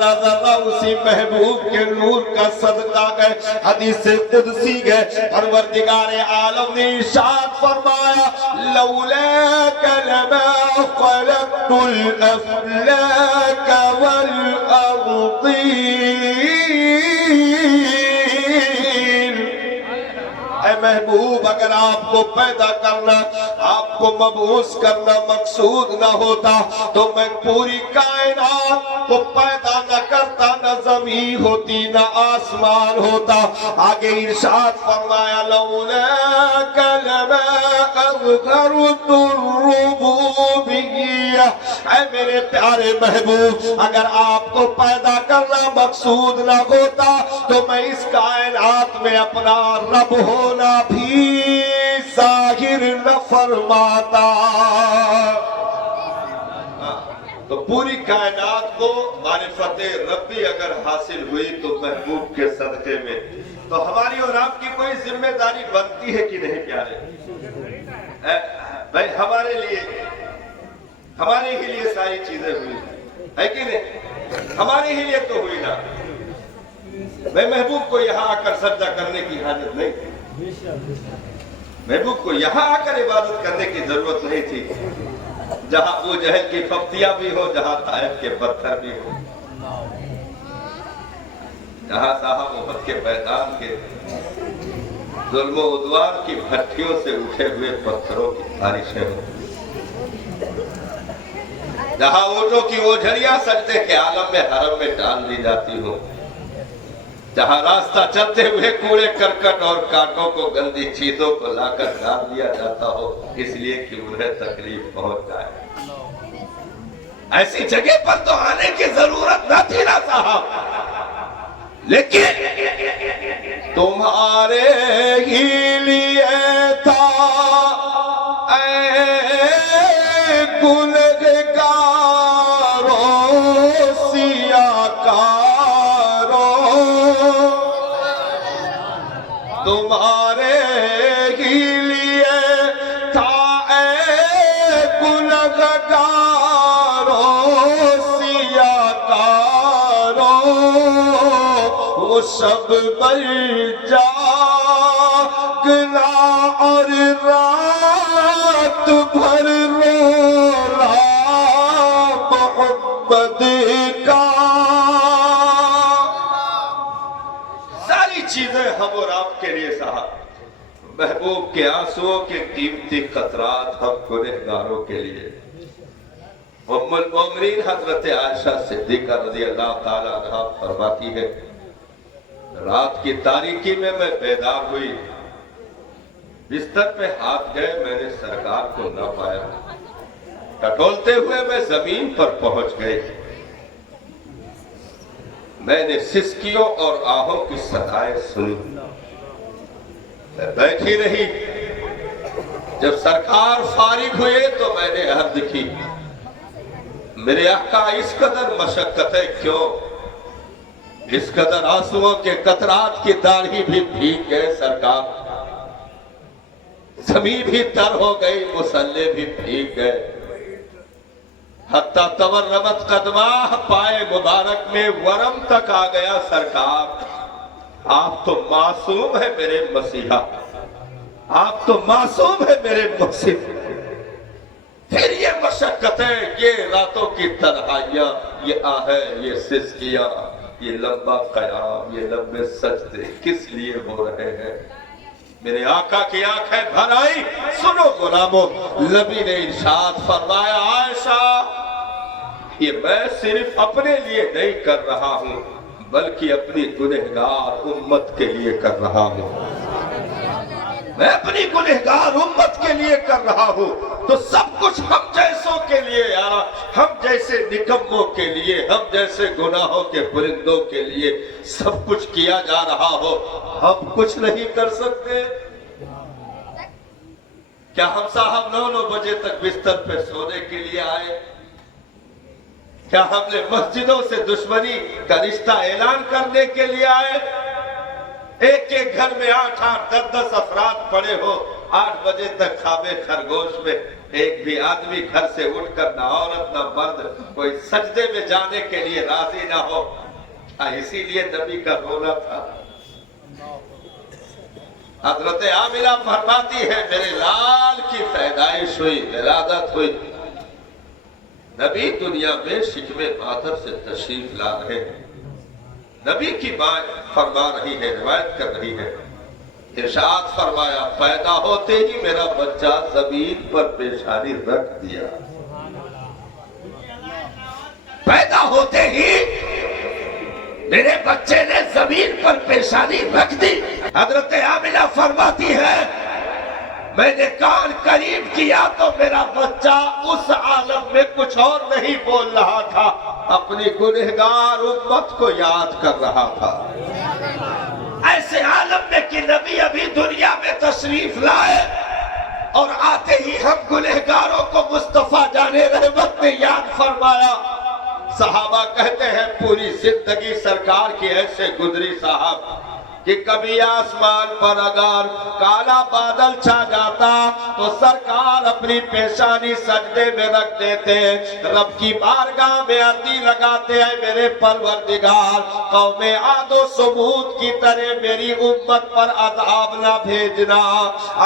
ذرہ ذرہ اسی محبوب کے نور کا صدقہ ہے۔ حدیث قدسی ہے، پروردگار عالم نے ارشاد فرمایا لولاک لما خلقت الافلاک والارضین۔ اے محبوب اگر آپ کو پیدا کرنا، آپ کو مبعوث کرنا مقصود نہ ہوتا تو میں پوری کائنات کو پیدا نہ کرتا، نہ زمین ہوتی نہ آسمان ہوتا۔ آگے ارشاد فرمایا لولاک لما اظہرت الربوبیہ۔ اے میرے پیارے محبوب اگر آپ کو پیدا کرنا مقصود نہ ہوتا تو میں اس کائنات میں اپنا رب ہونا بھی ظاہر نہ فرماتا۔ تو پوری کائنات کو معرفت ربی اگر حاصل ہوئی تو محبوب کے صدقے میں، تو ہماری اور آپ کی کوئی ذمہ داری بنتی ہے کہ نہیں پیارے؟ بھائی ہمارے لیے، ہمارے ہی لیے ساری چیزیں ہوئی ہے کہ نہیں؟ ہمارے ہی لیے تو ہوئی نا۔ میں محبوب کو یہاں آ کر سجدہ کرنے کی حاجت نہیں تھی، محبوب کو یہاں آ کر عبادت کرنے کی ضرورت نہیں تھی، جہاں ابو جہل کی پھپتیاں بھی ہو، جہاں طائف کے پتھر بھی ہو، جہاں صاحب احد کے میدان کے ظلم و عدوان کی بھٹیوں سے اٹھے ہوئے پتھروں کی بارشیں ہوں، جہاں اونٹوں کی اوجھریاں سجدے کے عالم میں حرم میں ڈال دی جاتی ہوں، جہاں راستہ چلتے ہوئے کوڑے کرکٹ اور کانٹوں کو گندی چیزوں کو لا کر ڈال دیا جاتا ہو اس لیے کہ انہیں تکلیف پہنچ جائے۔ ایسی جگہ پر تو آنے کی ضرورت نہ تھی نا صاحب، لیکن تمہارے ہی لیے تھا اے گنہگاروں سیاکاروں، تمہارے ہی لیے تھا اے گنہگاروں سیاکاروں، وہ سب بل جاگنا اور رات بھر رونا محبت کا۔ ساری چیزیں ہم اور آپ کے لیے صاحب، محبوب کے آنسوؤں کے قیمتی قطرات ہم گنہگاروں کے لیے۔ ام المومنین حضرت عائشہ صدیقہ رضی اللہ تعالیٰ عنہ فرماتی ہے رات کی تاریکی میں بیدار ہوئی، بستر پہ ہاتھ گئے، میں نے سرکار کو نہ پایا، ٹٹولتے ہوئے میں زمین پر پہنچ گئی، میں نے سسکیوں اور آہوں کی صدائیں سنی، بیٹھی رہی۔ جب سرکار فارغ ہوئے تو میں نے عرض کی میرے آقا اس قدر مشقتیں کیوں؟ اس قدر آنسوؤں کے قطرات کی داڑھی بھی بھیگ گئے سرکار، زمین بھی تر ہو گئی، مصلے بھی بھیگ گئے، حتیٰ تورمت قدماہ، پائے مبارک میں ورم تک آ گیا سرکار۔ آپ تو معصوم ہے میرے مسیحا، آپ تو معصوم ہے میرے مسیح۔ پھر یہ مشقتیں، یہ راتوں کی تنہائیاں، یہ آہیں، یہ سسکیاں، یہ لمبا قیام، یہ لمبے سجدے کس لیے ہو رہے ہیں؟ میرے آقا کی آنکھیں بھر آئی۔ سنو غلاموں، نبی نے ارشاد فرمایا عائشہ یہ میں صرف اپنے لیے نہیں کر رہا ہوں بلکہ اپنی گنہگار امت کے لیے کر رہا ہوں، میں اپنی گنہگار امت کے لیے کر رہا ہوں۔ تو سب کچھ ہم جیسوں کے لیے یار، ہم جیسے نکموں کے لیے، ہم جیسے گناہوں کے پرندوں کے لیے سب کچھ کیا جا رہا ہو، ہم کچھ نہیں کر سکتے؟ کیا ہم صاحب 9 بجے تک بستر پہ سونے کے لیے آئے؟ کیا ہم نے مسجدوں سے دشمنی کا رشتہ اعلان کرنے کے لیے آئے؟ ایک ایک گھر میں 8-8 10-10 افراد پڑے ہو، 8 बजे तक खाबे खरगोश में एक भी आदमी घर से उठकर ना औरत ना मर्द कोई सजदे में जाने के लिए राजी ना हो। इसीलिए नबी का रोना था। हजरत आमिना फरमाती है मेरे लाल की पैदाइश हुई, विलादत हुई, नबी दुनिया में शिकवे मातर से तशरीफ ला रहे हैं। नबी की बात फरमा रही है, रिवायत कर रही है, इरशाद फरमाया पैदा होते ही मेरा बच्चा जमीन पर पेशानी रख दिया। पैदा होते ही मेरे बच्चे ने जमीन पर पेशानी रख दी। हजरत आमिना फरमाती है मैंने कान करीब किया तो मेरा बच्चा उस आलम में कुछ और नहीं बोल रहा था, अपनी गुनहगार उम्मत को याद कर रहा था। ऐसे आलम में कि नबी अभी दुनिया में तशरीफ लाए और आते ही हम गुनहगारों को मुस्तफा जाने रहमत ने याद फरमाया। सहाबा कहते हैं पूरी जिंदगी सरकार की ऐसे गुजरी साहब कि कभी आसमान पर अगर काला बादल छा जाता तो सरकार अपनी पेशानी सजदे में रख देते, रब की बारगाह में अर्जी लगाते हैं मेरे परवरदिगार कौमे आदो सबूत की तरह मेरी उम्मत पर अज़ाब ना भेजना।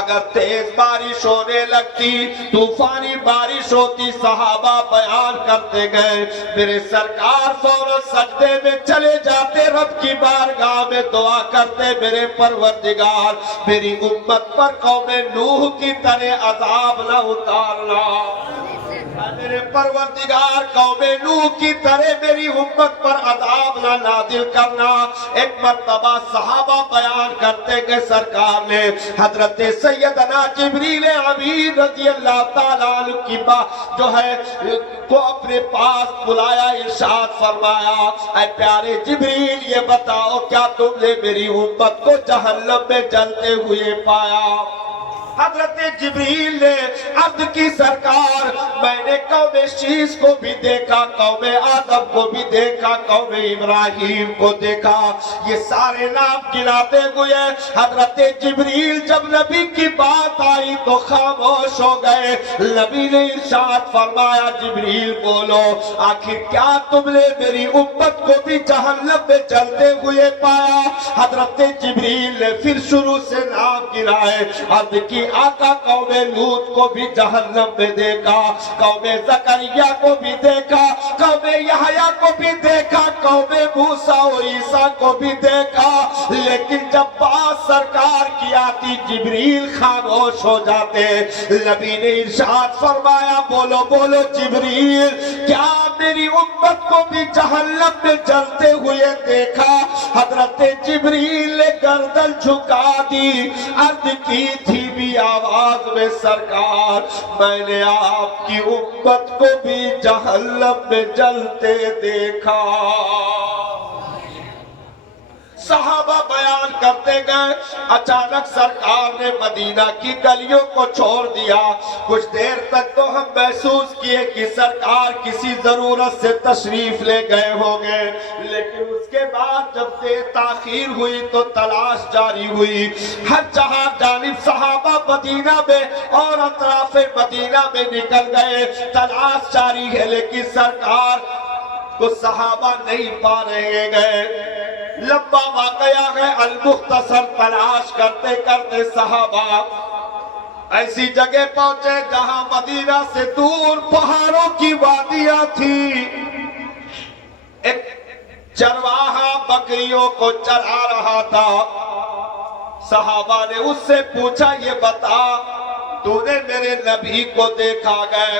अगर तेज बारिश होने लगती, तूफानी बारिश होती, सहाबा बयान करते गए मेरे सरकार फौरन सजदे में चले जाते, रब की बारगाह में दुआ करते मेरे परवरदिगार मेरी उम्मत पर कौमे नूह की तरह अज़ाब न उतारना, मेरे परवरदिगार कौमे नूह की तरह मेरी उम्मत पर अज़ाब न नादिल करना। एक मर्तबा सहाबा बयान करते कि सरकार ने हजरत सैयदना जिब्रील अमीन रज़ी अल्लाह ताला अन्हु की बात जो है को अपने पास बुलाया, इरशाद फरमाया ऐ प्यारे जिब्रील ये बताओ क्या तुमने मेरी उम्मत को जहन्नम में जलते हुए पाया? हजरत जिब्रील ने अर्ज की सरकार मैंने कौमे शीश को भी देखा, कौमे आदम को भी देखा, कौमे इब्राहिम को देखा, ये सारे नाम गिनाते हुए हजरत जिब्रील जब नबी की बात आई तो खामोश हो गए। नबी ने इरशाद फरमाया जिब्रील बोलो आखिर क्या तुमने मेरी उम्मत को भी जहन्नम में जलते हुए पाया? हजरत जिब्रील ने फिर शुरू से नाम गिनाए, अर्ज की आका कौमे लूत को भी जहन्नम में देखा, कौमे ज़करिया को भी देखा, कौमे यहया को भी देखा, कौमे मूसा और ईसा को भी देखा, लेकिन जब बात सरकार की आती जिब्रील खामोश हो जाते। नबी ने इरशाद फरमाया बोलो बोलो जिब्रील क्या मेरी उम्मत को भी जहन्नम में जलते हुए देखा? हजरत जिब्रील ने गर्दन झुका दी, अर्ज की थी भी आवाज में सरकार मैंने आपकी उम्मत को भी जहन्नम में जलते देखा। सहाबा बयान करते गए अचानक सरकार ने मदीना की गलियों को छोड़ दिया। कुछ देर तक तो हम महसूस किए कि सरकार किसी जरूरत से तशरीफ ले गए होंगे, लेकिन उसके बाद जब देर ताखीर हुई तो तलाश जारी हुई। हर जहां जानिब सहाबा मदीना में और अतराफे मदीना में निकल गए, तलाश जारी है, लेकिन सरकार को सहाबा नहीं पा रहे गए। लंबा वाकया है, अल-मुख्तसर तलाश करते करते सहाबा ऐसी जगह पहुंचे जहां मदीना से दूर पहाड़ों की वादियां थी। एक चरवाहा बकरियों को चरा रहा था। सहाबा ने उससे पूछा ये बता तूने मेरे नबी को देखा गए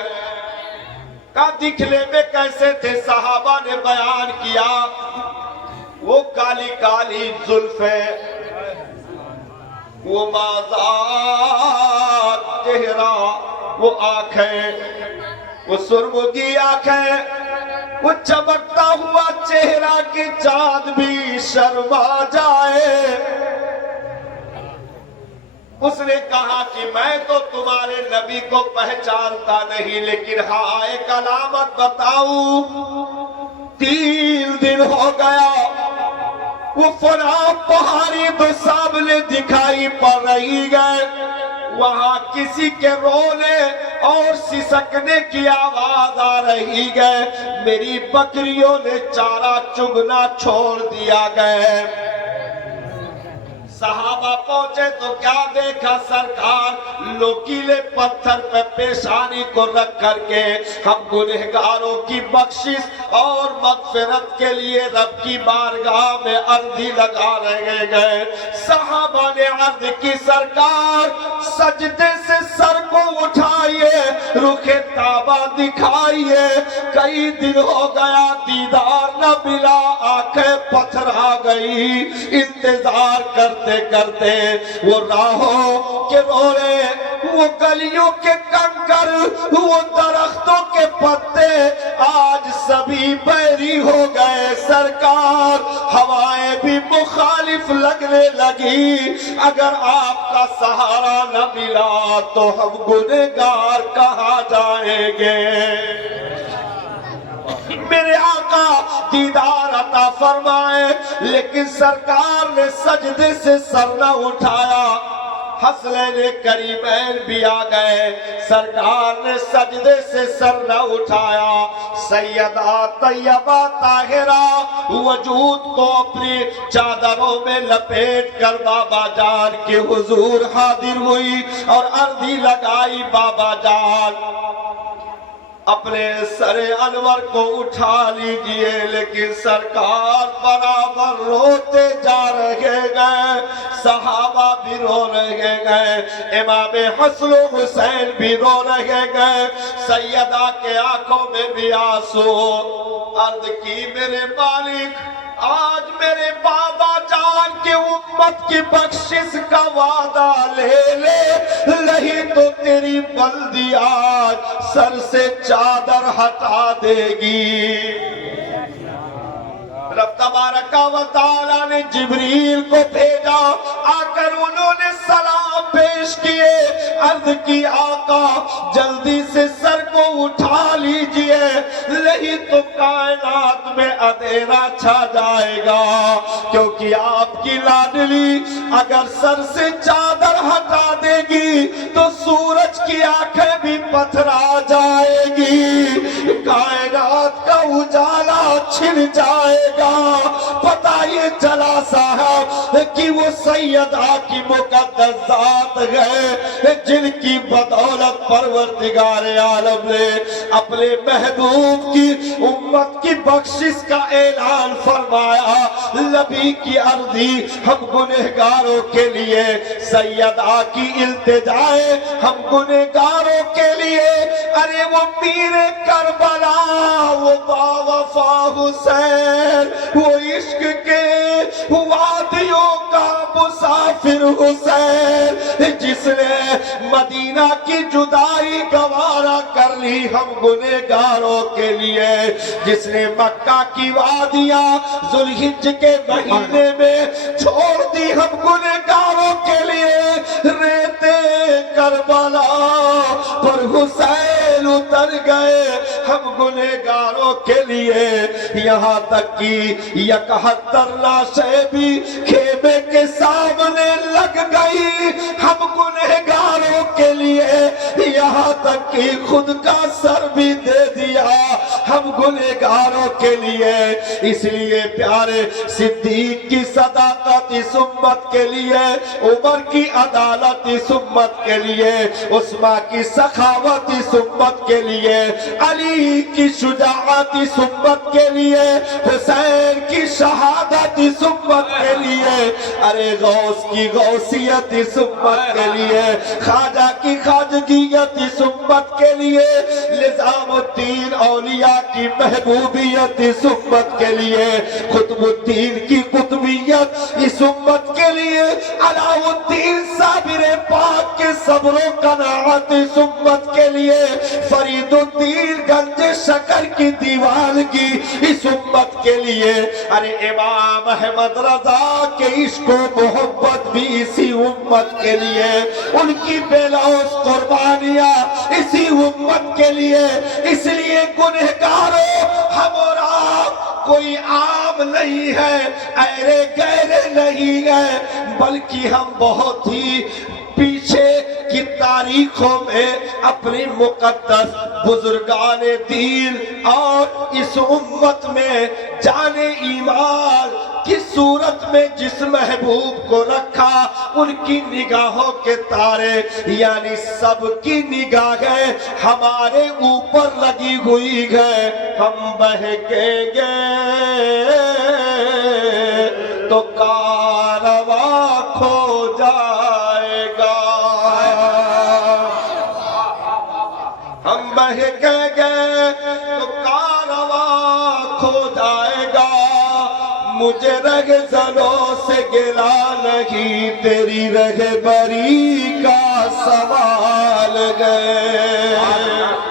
का दिखने में कैसे थे? सहाबा ने बयान किया वो काली काली जुल्फे, वो माज़ार चेहरा, वो आंखें, वो सुरमुगी आंखें, वो चमकता हुआ चेहरा कि चांद भी शर्मा जाए। उसने कहा कि मैं तो तुम्हारे नबी को पहचानता नहीं, लेकिन हाँ एक अलामत बताऊं, 3 दिन हो गया वो फना पहाड़ी तो सामने दिखाई पड़ रही है, वहां किसी के रोने और सिसकने की आवाज आ रही है। मेरी बकरियों ने चारा चुगना छोड़ दिया गया। सहाबा पहुंचे तो क्या देखा सरकार लोकीले पत्थर पे पेशानी को रख करके हम गुनहगारों की बख्शिश और मगफिरत के लिए रब की बारगाह में अर्जी लगा रहे गए। सहाबा ने अर्ज की सरकार सजदे से सर को उठाइए, रुखे ताबा दिखाइए, कई दिन हो गया दीदार न मिला, आंखें पथरा गई। इंतजार करते करते वो राहों के रोले, वो गलियों के कंकर, वो दरख्तों के पत्ते आज सभी बैरी हो गए। सरकार हवाएं भी मुखालिफ लगने लगी। अगर आपका सहारा न मिला तो हम गुनहगार कहाँ जाएंगे। मेरे आका दीदार अता फरमाए, लेकिन सरकार ने सजदे से सर न उठाया। हसनैन करीमैन भी आ गए, सरकार ने सजदे से सर न उठाया। सैयदा तैयबा ताहिरा वजूद को अपनी चादरों में लपेट कर बाबा जान के हुजूर हाजिर हुई और अर्जी लगाई। बाबा जान अपने सरे अनवर को उठा लीजिए, लेकिन सरकार बराबर रोते जा रहे गए। सहाबा भी रो रहे गए, इमाम हसन हुसैन भी रो रहे गए, सैयदा के आंखों में भी आंसू। अर्ज की मेरे मालिक आज मेरे बाबा जान की उम्मत की बख्शिश का वादा ले ले, नहीं तो तेरी बल्दी आज सर से चादर हटा देगी। रब तबारका व तआला ने जिब्रील को भेजा, आकर उन्होंने सलाम पेश किए। अर्ज की आका जल्दी से सर को उठा लीजिए, नहीं तो कायनात में अंधेरा छा जाएगा। क्योंकि आपकी लाडली अगर सर से चादर हटा देगी तो सूरज की आंखें भी पथरा जाएगी, कायनात का उजाला छिन जाएगा। पता ये चला साहब कि वो सैयदा की मुकद्दस जात है, जिनकी बदौलत परवरदिगार आलम ने अपने महबूब की उम्मत की बख्शिश का ऐलान फरमाया। नबी की अर्जी हम गुनहगारों के लिए, सैयदा की इल्तिजाए हम गुनहगारों के लिए। अरे वो पीर करबला, वो बावफा हुसैन, वो इश्क के वादियों का मुसाफिर हुसैन, जिसने मदीना की जुदाई गवारा कर ली हम गुनहगारों के लिए, जिसने मक्का की वादियां जुल्हिज्ज के महीने में छोड़ दी हम गुनहगारों के लिए। रेते करबला पर हुसैन उतर गए हम गुनहगारों के लिए। यहाँ तक कि 71 लाशें भी खेमे के सामने लग गई हम गुनहगारों के लिए। यहाँ तक कि खुद का सर भी दे दिया हम गुनहगारों के लिए। इसलिए प्यारे सिद्दीक की सदाकत इस उम्मत के लिए, उमर की अदालत इस उम्मत के लिए, उस्मा की सखावत इस उम्मत के लिए, अली की शुजाअत इस उम्मत के लिए, हुसैन की शहादत इस उम्मत के लिए, अरे गौस की गौसियत इस उम्मत के लिए, खाजा की खाजगियत इस उम्मत के लिए, निजामुद्दीन औलिया की महबूबियत इस उम्मत के लिए, कुतुबुद्दीन की कुतुबियत इस उम्मत के लिए, अलाउद्दीन साबिर पाक के सब्र कनाअत इस उम्मत के लिए, फरीदुद्दीन गंज शकर की दीवानगी इस उम्मत के लिए, अरे इमाम अहमद रजा के इश्क मोहब्बत भी इसी उम्मत के लिए, उनकी बेलौस कुर्बानियां इसी उम्मत के लिए। इसलिए गुनहगारों हम और आप कोई आम नहीं है, ऐरे गैरे नहीं है, बल्कि हम बहुत ही पीछे کی تاریخوں میں اپنی مقدس بزرگان دین اور اس امت میں جان ایمان کی صورت میں جس محبوب کو رکھا، ان کی نگاہوں کے تارے یعنی سب کی نگاہیں ہمارے اوپر لگی ہوئی ہے۔ ہم بہکیں گے تو کارواں کھو جائے گا، ہم بہکیں گے تو کارواں کھو جائے گا۔ مجھے رہزنوں سے گلا نہیں، تیری رہبری کا سوال ہے۔